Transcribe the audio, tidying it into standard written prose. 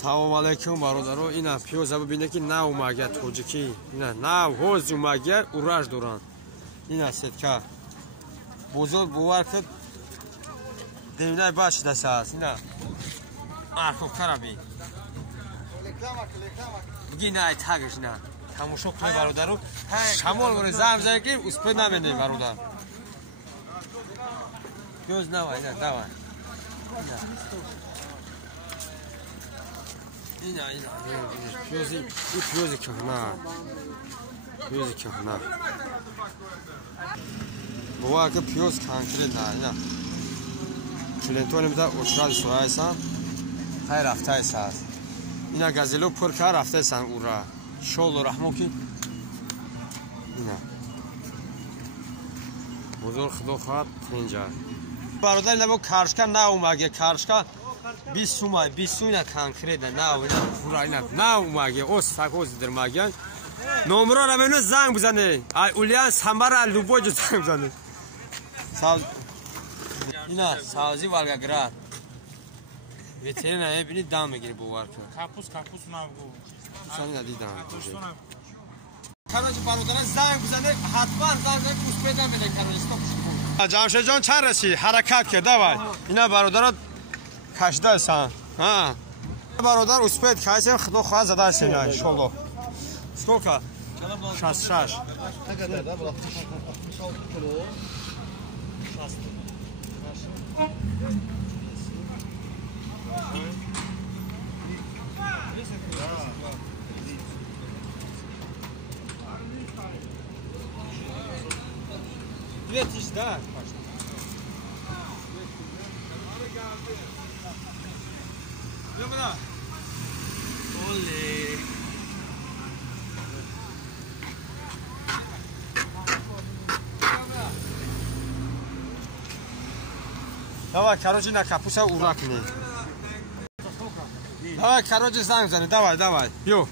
Салом алейкум бародаро. Ина пиёза бибинед ки нав омагия тоҷикӣ. Ина нав ҳоз омагия ураж доранд. Ина сетка. Бузург бовар кад девнай баш даст аст. Ина арховкара би. Бигӣ най тагиш на. Тамошо кунед бародаро. Шамол боре зам зае ки успед наменем бародар. Пиёз нава ина давай. Ина пиёзи кахна. Пиёзи кахна. Бова ка пиёз конкрет на ина. Чулентони да очрад сояйсан. Хай рафтайсан. Ина газело пур ка рафтайсан ура. Шоло раҳмо ки. Ина. Бузург худо хоҳад тинҷа. Бародар ина бо каршка на омаге каршка 20 сумай 20 суна конкретно на ура ина на омаге ос такоз дирмаген. Номро ра мено занг бизане. Ай улиан самара любой занг бизане. Ина савзи валгаград. Ветерина бини дам мегири боварка. Капус навгу. Сани дидам. Кароҷ бародаран занг бизане ҳатман занг успеда мене кароҷ стоп. Ҷамшедҷон чанд раси ҳаракат кер давай. Ина бародарат кашдасан. Ха. Бародар успед кайсем худо хоҳад задасен иншаллоҳ. Сколько? 66. Две тысячи, да? Оле. Давай, короче, на капуса урак не. Давай, короче, занг зане, давай. Ё.